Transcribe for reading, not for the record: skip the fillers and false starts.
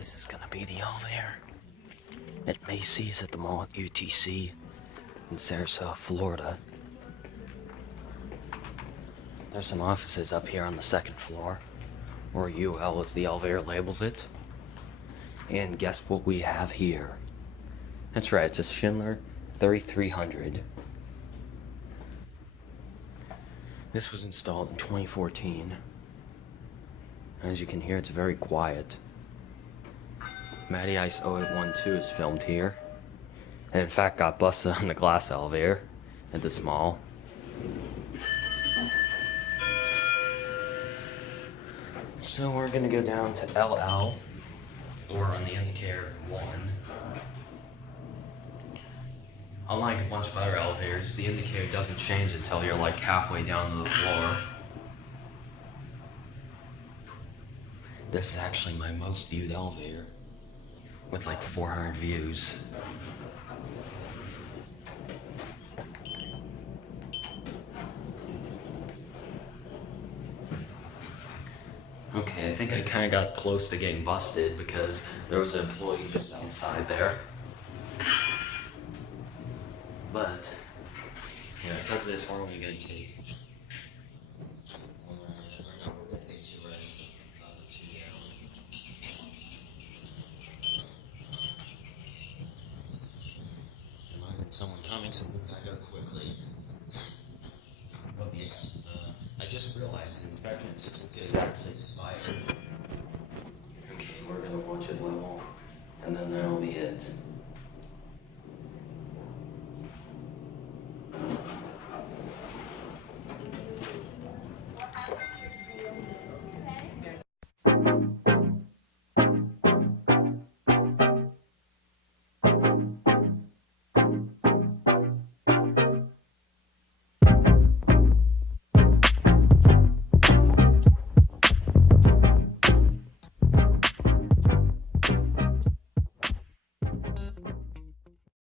This is gonna be the elevator at Macy's at the mall at UTC in Sarasota, Florida. There's some offices up here on the second floor, or UL as the elevator labels it. And guess what we have here? That's right, it's a Schindler 3300. This was installed in 2014. As you can hear, it's very quiet. Matty Ice 0812 is filmed here, and in fact got busted on the glass elevator at this mall. So we're gonna go down to LL, or on the indicator 1. Unlike a bunch of other elevators, the indicator doesn't change until you're like halfway down to the floor. This is actually my most viewed elevator, with like 400 views. Okay, I think I kind of got close to getting busted because there was an employee just outside there. But, yeah, because of this, we're only going to take... We're going to take 2 rides, 2 down. There might have been someone coming, so we gotta go quickly. I just realized the inspection certificate is actually expired. Okay, we're gonna watch it level, and then that'll be it.